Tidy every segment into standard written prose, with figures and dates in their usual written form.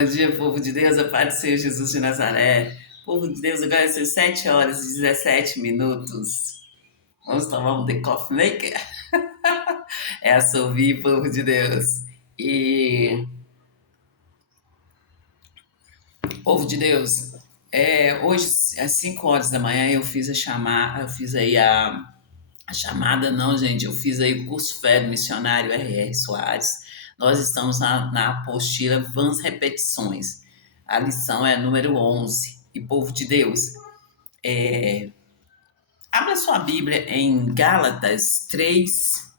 Bom dia, povo de Deus, a paz do Senhor Jesus de Nazaré. Povo de Deus, agora são 7 horas e 17 minutos. Vamos tomar um The Coffee Maker? É assovio, povo de Deus. E, povo de Deus, hoje, às 5 horas da manhã, eu fiz a chamada, eu fiz aí a chamada, não, gente, eu fiz aí o curso Fé do Missionário R.R. Soares. Nós estamos na apostila Vãs Repetições. A lição é número 11. E, povo de Deus, abra sua Bíblia em Gálatas 3,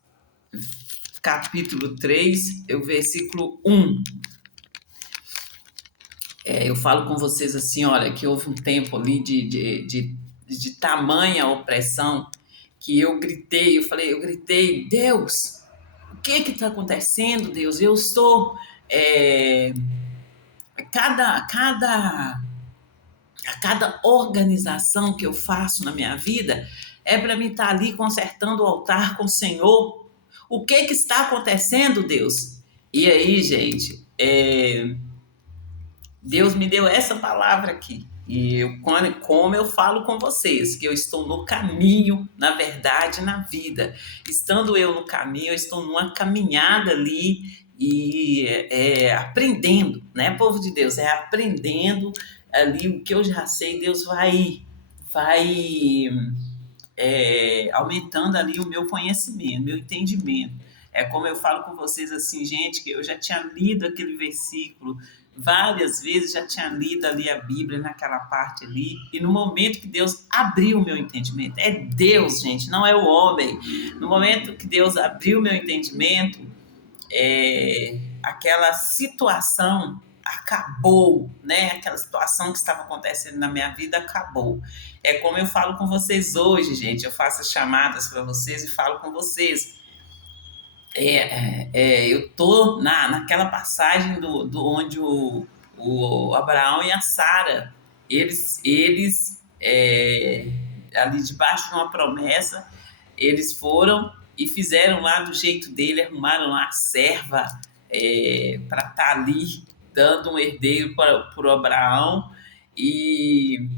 capítulo 3, o versículo 1. Eu falo com vocês assim, olha, que houve um tempo ali de tamanha opressão que eu gritei, Deus, o que está acontecendo, Deus? Eu estou... É, a cada organização que eu faço na minha vida é para mim estar ali consertando o altar com o Senhor. O que está acontecendo, Deus? E aí, gente, Deus me deu essa palavra aqui. E como eu falo com vocês, que eu estou no caminho, na verdade, na vida. Estando eu no caminho, eu estou numa caminhada ali e aprendendo, né, povo de Deus? Aprendendo ali o que eu já sei, Deus vai aumentando ali o meu conhecimento, meu entendimento. É como eu falo com vocês assim, gente, que eu já tinha lido aquele versículo várias vezes, já tinha lido ali a Bíblia naquela parte ali, e no momento que Deus abriu o meu entendimento, é Deus, gente, não é o homem. No momento que Deus abriu o meu entendimento, aquela situação acabou, né? Aquela situação que estava acontecendo na minha vida acabou. É como eu falo com vocês hoje, gente. Eu faço as chamadas para vocês e falo com vocês. Eu tô naquela passagem do onde o Abraão e a Sara, ali debaixo de uma promessa, eles foram e fizeram lá do jeito dele, arrumaram lá a serva para estar ali dando um herdeiro para o Abraão, e,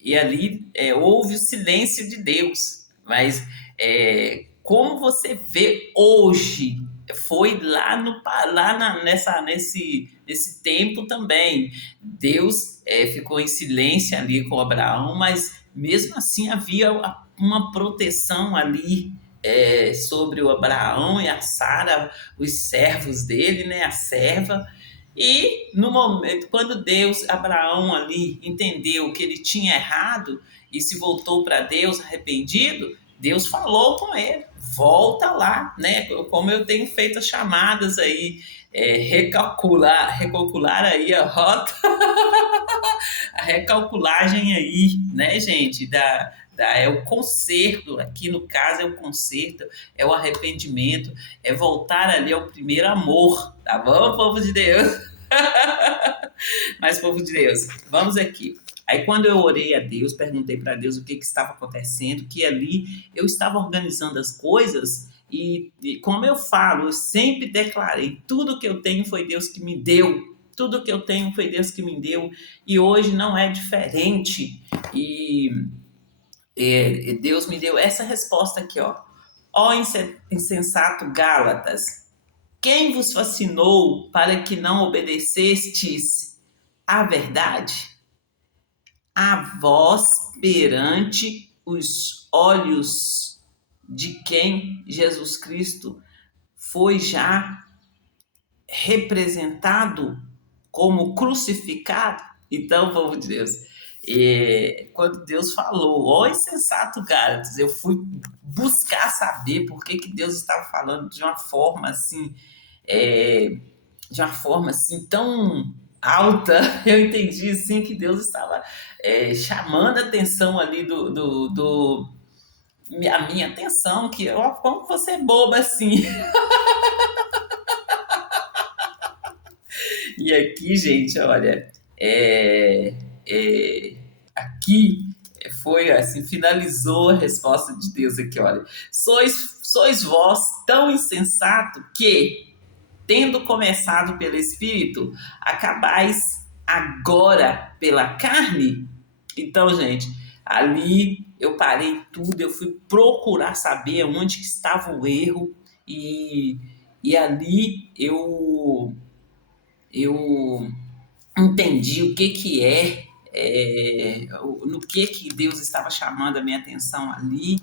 e ali houve o silêncio de Deus, mas como você vê hoje, foi lá, nesse tempo também. Deus ficou em silêncio ali com Abraão, mas mesmo assim havia uma proteção ali sobre o Abraão e a Sara, os servos dele, né, a serva. E no momento, quando Abraão ali entendeu que ele tinha errado e se voltou para Deus arrependido, Deus falou com ele, volta lá, né? Como eu tenho feito as chamadas aí, recalcular aí a rota, a recalculagem aí, né, gente? É o conserto, aqui no caso é o conserto, é o arrependimento, é voltar ali ao primeiro amor, tá bom, povo de Deus? Mas, povo de Deus, vamos aqui. Aí, quando eu orei a Deus, perguntei para Deus o que estava acontecendo, que ali eu estava organizando as coisas e como eu falo, eu sempre declarei: tudo que eu tenho foi Deus que me deu. Tudo que eu tenho foi Deus que me deu. E hoje não é diferente. E Deus me deu essa resposta aqui, ó. Ó insensato Gálatas, quem vos fascinou para que não obedecestes à verdade? A vós perante os olhos de quem Jesus Cristo foi já representado como crucificado. Então, povo de Deus, quando Deus falou, ó insensato Gálatas, eu fui buscar saber por que Deus estava falando de uma forma assim, tão alta. Eu entendi assim que Deus estava chamando a atenção ali a minha atenção, que ó, como você é boba assim. E aqui, gente, olha, aqui foi assim, finalizou a resposta de Deus aqui, olha. Sois vós tão insensato que tendo começado pelo Espírito, acabais agora pela carne? Então, gente, ali eu parei tudo, eu fui procurar saber onde que estava o erro e, e ali eu entendi o que que no que Deus estava chamando a minha atenção ali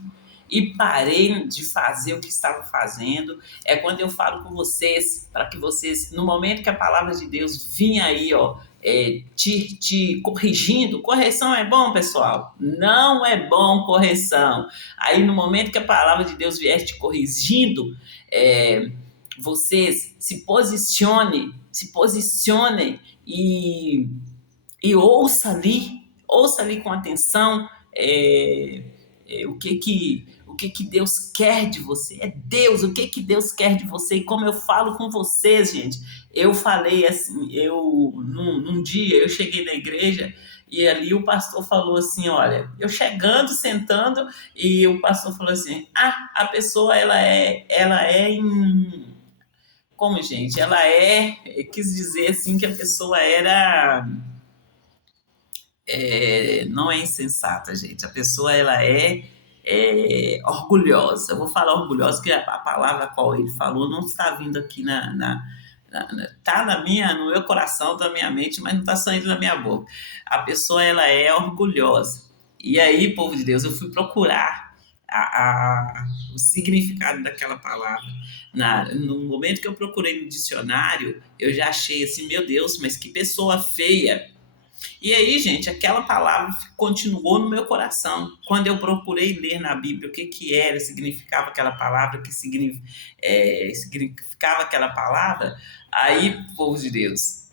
e parei de fazer o que estava fazendo. É quando eu falo com vocês, para que vocês, no momento que a palavra de Deus vinha aí, ó, te corrigindo. Correção é bom, pessoal? Não é bom correção. Aí no momento que a palavra de Deus vier te corrigindo, vocês se posicionem e ouça ali com atenção o que Deus quer de você. É Deus, o que Deus quer de você. E como eu falo com vocês, gente, eu falei assim, num dia eu cheguei na igreja e ali o pastor falou assim, olha, eu chegando, sentando, e o pastor falou assim, a pessoa ela é em... Como, gente? Quis dizer assim que a pessoa não é insensata, gente. A pessoa, ela é orgulhosa. Eu vou falar orgulhosa, porque a palavra qual ele falou não está vindo aqui tá no meu coração, tá na minha mente, mas não está saindo da minha boca. A pessoa, ela é orgulhosa. E aí, povo de Deus, eu fui procurar o significado daquela palavra. No momento que eu procurei no dicionário, eu já achei assim, meu Deus, mas que pessoa feia. E aí, gente, aquela palavra continuou no meu coração. Quando eu procurei ler na Bíblia o que era, significava aquela palavra, o que significava aquela palavra, aí, povo de Deus,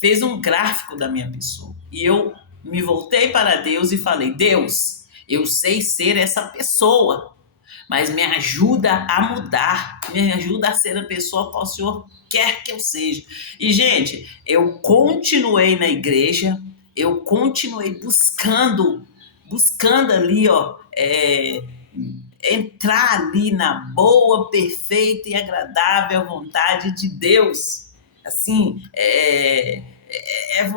fez um gráfico da minha pessoa. E eu me voltei para Deus e falei, Deus, eu sei ser essa pessoa, mas me ajuda a mudar, me ajuda a ser a pessoa qual o Senhor quer que eu seja. E, gente, eu continuei na igreja, eu continuei buscando ali, ó, entrar ali na boa, perfeita e agradável vontade de Deus. Assim,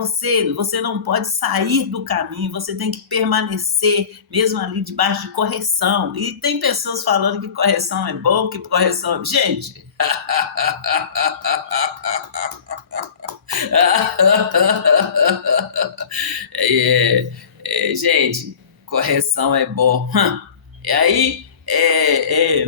você não pode sair do caminho, você tem que permanecer mesmo ali debaixo de correção. E tem pessoas falando que correção é bom, que correção é... Gente, gente, correção é bom. E aí, é,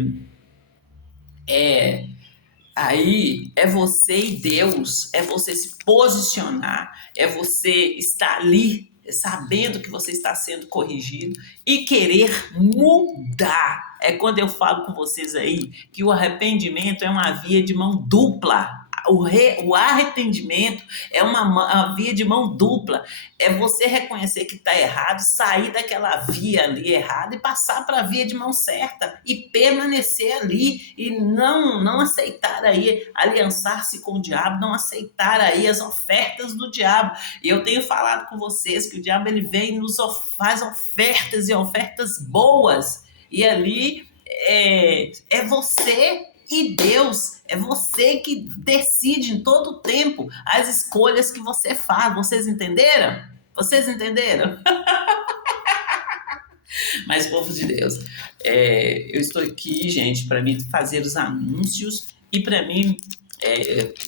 aí é você e Deus, é você se posicionar, é você estar ali sabendo que você está sendo corrigido e querer mudar. É quando eu falo com vocês aí que o arrependimento é uma via de mão dupla. O arrependimento é uma via de mão dupla. É você reconhecer que está errado, sair daquela via ali errada e passar para a via de mão certa e permanecer ali e não aceitar aí aliançar-se com o diabo, não aceitar aí as ofertas do diabo. E eu tenho falado com vocês que o diabo ele vem e faz ofertas e ofertas boas. E ali é você e Deus, é você que decide em todo o tempo as escolhas que você faz. Vocês entenderam? Vocês entenderam? Mas, povo de Deus, eu estou aqui, gente, para mim fazer os anúncios e para mim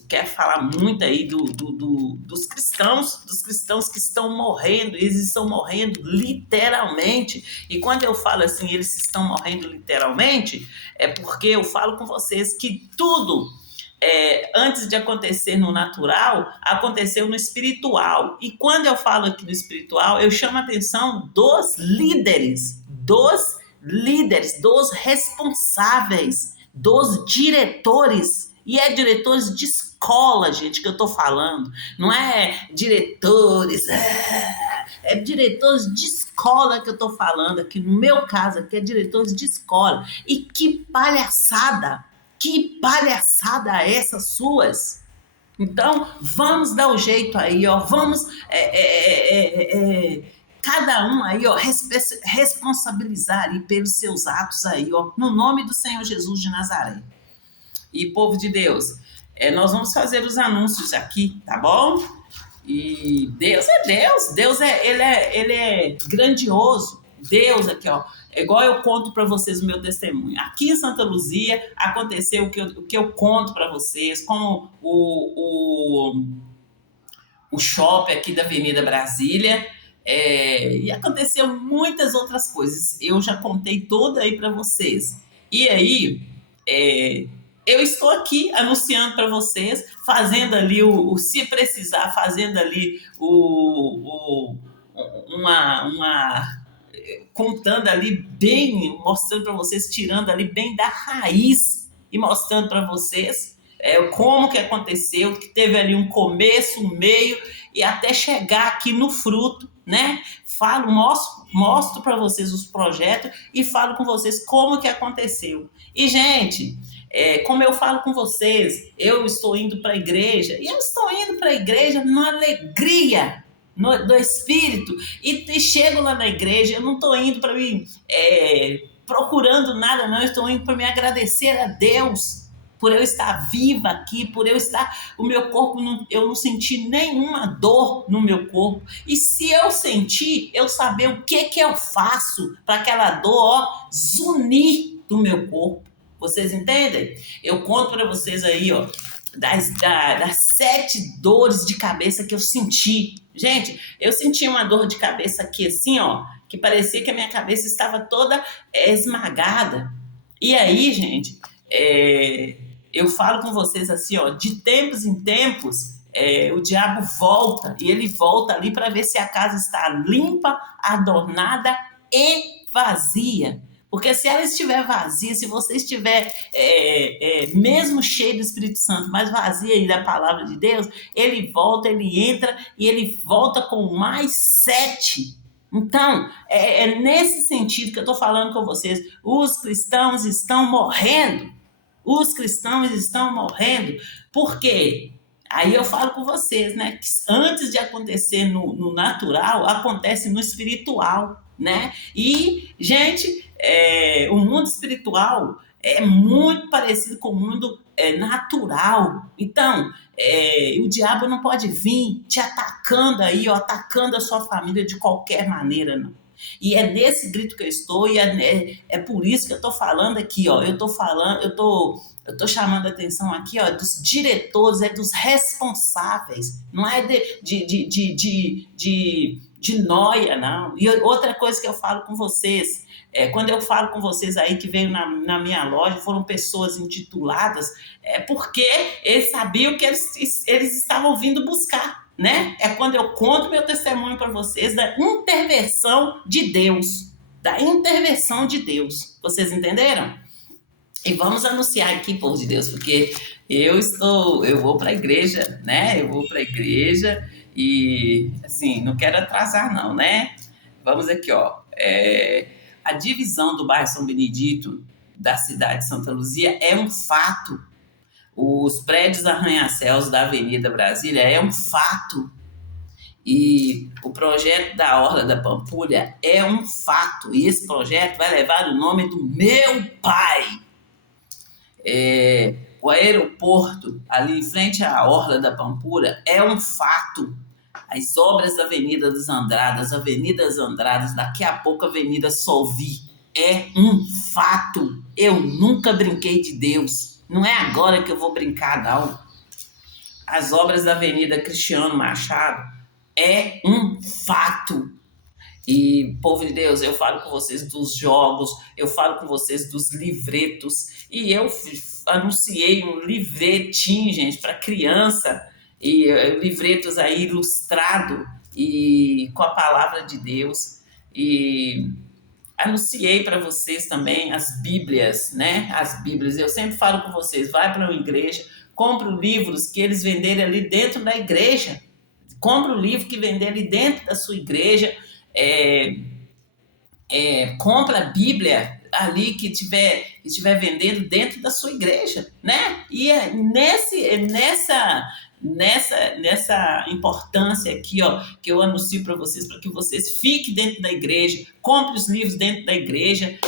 quer falar muito aí dos cristãos que estão morrendo. Eles estão morrendo literalmente. E quando eu falo assim, eles estão morrendo literalmente, é porque eu falo com vocês que tudo antes de acontecer no natural, aconteceu no espiritual. E quando eu falo aqui do espiritual, eu chamo a atenção dos líderes, dos responsáveis, dos diretores. E é diretores de escola, gente, que eu tô falando. Não é diretores, é diretores de escola que eu tô falando aqui. No meu caso aqui é diretores de escola. E que palhaçada! Que palhaçada essas suas? Então, vamos dar o jeito aí, ó. Vamos cada um aí, ó, responsabilizar aí pelos seus atos aí, ó, no nome do Senhor Jesus de Nazaré. E povo de Deus, nós vamos fazer os anúncios aqui, tá bom? E Deus é Deus, ele é grandioso. Deus aqui, ó, é igual eu conto para vocês o meu testemunho. Aqui em Santa Luzia aconteceu o que eu conto para vocês, como o shopping aqui da Avenida Brasília, e aconteceu muitas outras coisas. Eu já contei toda aí para vocês. E aí, é, eu estou aqui anunciando para vocês, fazendo ali se precisar, fazendo ali uma contando ali bem, mostrando para vocês, tirando ali bem da raiz e mostrando para vocês como que aconteceu, que teve ali um começo, um meio e até chegar aqui no fruto, né? Mostro para vocês os projetos e falo com vocês como que aconteceu. E, gente, como eu falo com vocês, eu estou indo para a igreja e eu estou indo para a igreja na alegria do Espírito e chego lá na igreja, eu não estou indo para mim procurando nada, não, eu estou indo para me agradecer a Deus por eu estar viva aqui, por eu estar, o meu corpo, eu não senti nenhuma dor no meu corpo, e se eu sentir, eu saber o que eu faço para aquela dor zunir do meu corpo, vocês entendem? Eu conto para vocês aí, ó, das 7 dores de cabeça que eu senti. Gente, eu senti uma dor de cabeça aqui assim, ó, que parecia que a minha cabeça estava toda esmagada. E aí, gente, eu falo com vocês assim, ó, de tempos em tempos, o diabo volta, e ele volta ali para ver se a casa está limpa, adornada e vazia. Porque se ela estiver vazia, se você estiver mesmo cheio do Espírito Santo, mas vazia aí da palavra de Deus, ele volta, ele entra e ele volta com mais 7. Então, é nesse sentido que eu estou falando com vocês. Os cristãos estão morrendo. Os cristãos estão morrendo. Por quê? Aí eu falo com vocês, né? Que antes de acontecer no natural, acontece no espiritual, né? E, gente, o mundo espiritual é muito parecido com o mundo natural. Então, o diabo não pode vir te atacando aí, ó, atacando a sua família de qualquer maneira, não. E é nesse grito que eu estou, e é por isso que eu estou falando aqui, ó. Eu estou chamando a atenção aqui, ó, dos diretores, dos responsáveis, não é de noia, não. E outra coisa que eu falo com vocês, quando eu falo com vocês aí que veio na minha loja, foram pessoas intituladas, porque eles sabiam que eles estavam vindo buscar, né? É quando eu conto meu testemunho para vocês da intervenção de Deus, vocês entenderam? E vamos anunciar aqui, povo de Deus, porque eu vou para a igreja, né? Eu vou para a igreja e, assim, não quero atrasar não, né? Vamos aqui, ó. A divisão do bairro São Benedito da cidade de Santa Luzia é um fato. Os prédios arranha-céus da Avenida Brasília é um fato. E o projeto da Orla da Pampulha é um fato. E esse projeto vai levar o nome do meu pai. O aeroporto ali em frente à Orla da Pampulha é um fato. As obras da Avenida dos Andradas, daqui a pouco a Avenida Solvi, é um fato. Eu nunca brinquei de Deus. Não é agora que eu vou brincar, não. As obras da Avenida Cristiano Machado é um fato. E, povo de Deus, eu falo com vocês dos jogos, eu falo com vocês dos livretos, e eu anunciei um livretinho, gente, para criança, e livretos aí ilustrado e com a palavra de Deus, e anunciei para vocês também as Bíblias, né? As Bíblias, eu sempre falo com vocês, vai para uma igreja, compra livros que eles venderem ali dentro da igreja, compra o livro que vender ali dentro da sua igreja, compra a Bíblia ali que estiver vendendo dentro da sua igreja, né? E é nessa importância aqui, ó, que eu anuncio para vocês, para que vocês fiquem dentro da igreja, compre os livros dentro da igreja,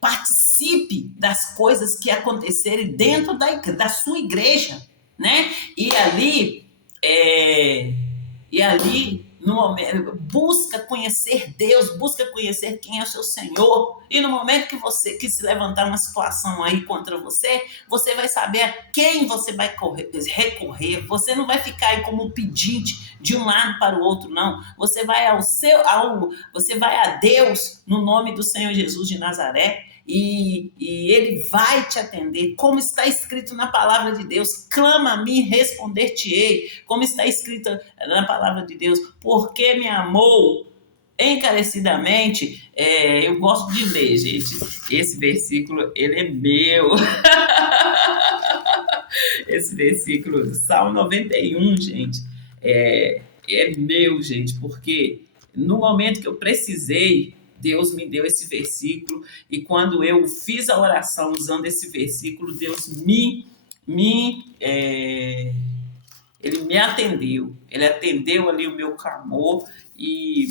participe das coisas que acontecerem dentro da sua igreja, né? E ali, no momento, busca conhecer Deus, busca conhecer quem é o seu Senhor. E no momento que se levantar uma situação aí contra você, você vai saber a quem você vai recorrer. Você não vai ficar aí como pedinte de um lado para o outro, não. Você vai você vai a Deus no nome do Senhor Jesus de Nazaré. E ele vai te atender, como está escrito na palavra de Deus: clama a mim, responder-te-ei, como está escrito na palavra de Deus: porque me amou encarecidamente. Eu gosto de ler, gente, esse versículo, ele é meu. Esse versículo, Salmo 91, gente, é meu, gente, porque no momento que eu precisei, Deus me deu esse versículo, e quando eu fiz a oração usando esse versículo, Deus ele me atendeu. Ele atendeu ali o meu clamor, e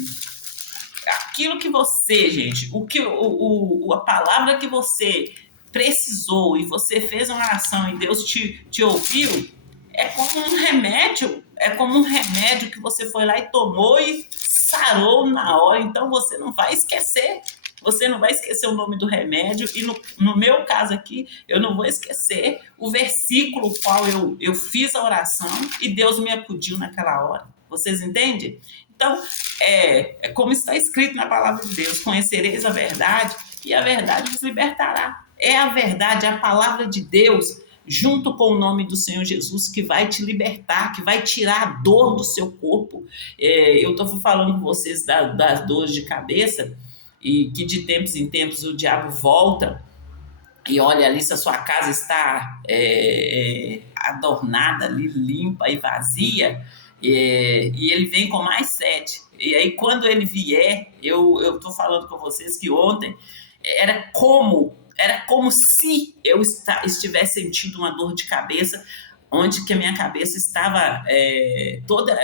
aquilo que você, gente, a palavra que você precisou e você fez uma oração e Deus te ouviu, é como um remédio que você foi lá e tomou e sarou na hora. Então você não vai esquecer. Você não vai esquecer o nome do remédio, e no meu caso aqui, eu não vou esquecer o versículo qual eu fiz a oração e Deus me acudiu naquela hora. Vocês entendem? Então, é como está escrito na palavra de Deus: conhecereis a verdade e a verdade vos libertará. É a verdade, a palavra de Deus, junto com o nome do Senhor Jesus, que vai te libertar, que vai tirar a dor do seu corpo. Eu estou falando com vocês das dores de cabeça, e que de tempos em tempos o diabo volta e olha ali se a sua casa está adornada ali, limpa e vazia, e ele vem com mais 7. E aí quando ele vier, eu estou falando com vocês que ontem era como se eu estivesse sentindo uma dor de cabeça, onde que a minha cabeça estava toda,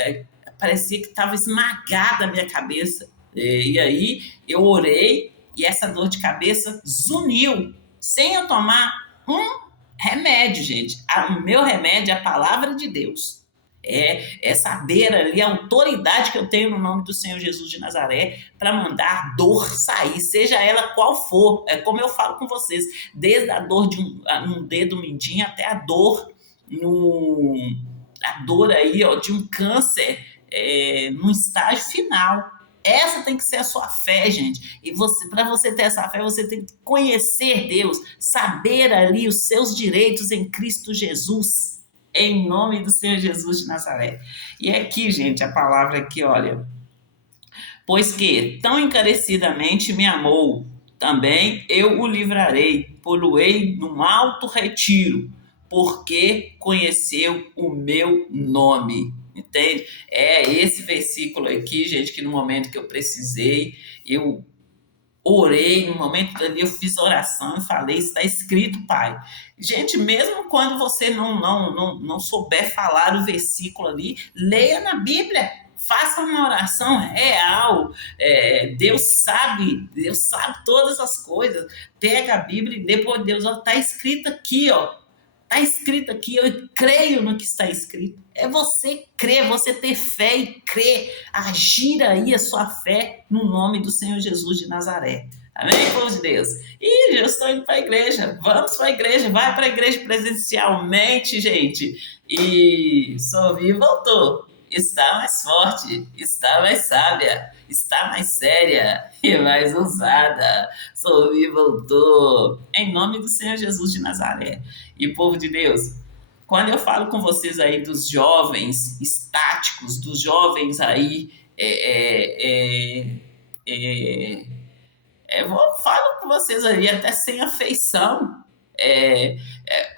parecia que estava esmagada a minha cabeça. E aí eu orei e essa dor de cabeça zuniu, sem eu tomar um remédio, gente. O meu remédio é a palavra de Deus. É saber ali a autoridade que eu tenho no nome do Senhor Jesus de Nazaré para mandar a dor sair, seja ela qual for. É como eu falo com vocês, desde a dor de um dedo mindinho até a dor aí, ó, de um câncer no estágio final. Essa tem que ser a sua fé, gente. E para você ter essa fé, você tem que conhecer Deus, saber ali os seus direitos em Cristo Jesus, em nome do Senhor Jesus de Nazaré. E aqui, gente, a palavra aqui, olha: pois que tão encarecidamente me amou, também eu o livrarei, poluei num alto retiro, porque conheceu o meu nome. Entende? É esse versículo aqui, gente, que no momento que eu precisei, eu orei, no momento ali eu fiz oração e falei: está escrito, Pai. Gente, mesmo quando você não souber falar o versículo ali, leia na Bíblia, faça uma oração real. Deus sabe todas as coisas. Pega a Bíblia e depois Deus, está escrito aqui, ó. Está escrito aqui, eu creio no que está escrito. É você crer, você ter fé e crer, agir aí a sua fé no nome do Senhor Jesus de Nazaré. Amém, povo de Deus? E eu estou indo para a igreja. Vamos para a igreja, vai para a igreja presencialmente, gente. E Sovi voltou. Está mais forte, está mais sábia, está mais séria e mais ousada. Sovi voltou. Em nome do Senhor Jesus de Nazaré. E povo de Deus, quando eu falo com vocês aí dos jovens estáticos, dos jovens aí eu falo com vocês aí até sem afeição.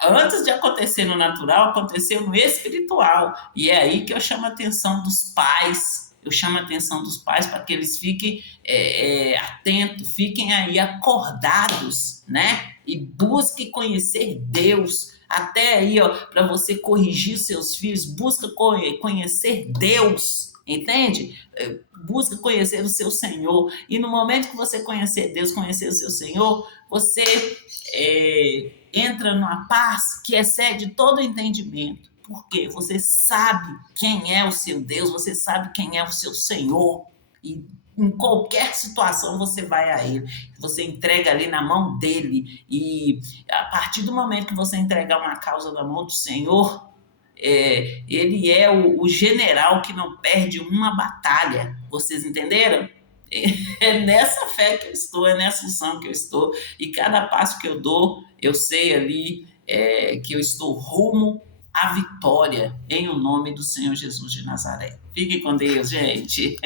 Antes de acontecer no natural, aconteceu no espiritual. E é aí que eu chamo a atenção dos pais. Eu chamo a atenção dos pais para que eles fiquem atentos, fiquem aí acordados, né? E busquem conhecer Deus. Até aí, ó, para você corrigir seus filhos, busca conhecer Deus entende? Busca conhecer o seu Senhor, e no momento que você conhecer Deus, conhecer o seu Senhor, você entra numa paz que excede todo entendimento, porque você sabe quem é o seu Deus, você sabe quem é o seu Senhor, e em qualquer situação você vai a Ele, você entrega ali na mão dEle, e a partir do momento que você entregar uma causa na mão do Senhor, ele é o general que não perde uma batalha. Vocês entenderam? É nessa fé que eu estou, é nessa unção que eu estou. E cada passo que eu dou, eu sei ali que eu estou rumo à vitória, em o nome do Senhor Jesus de Nazaré. Fique com Deus, gente.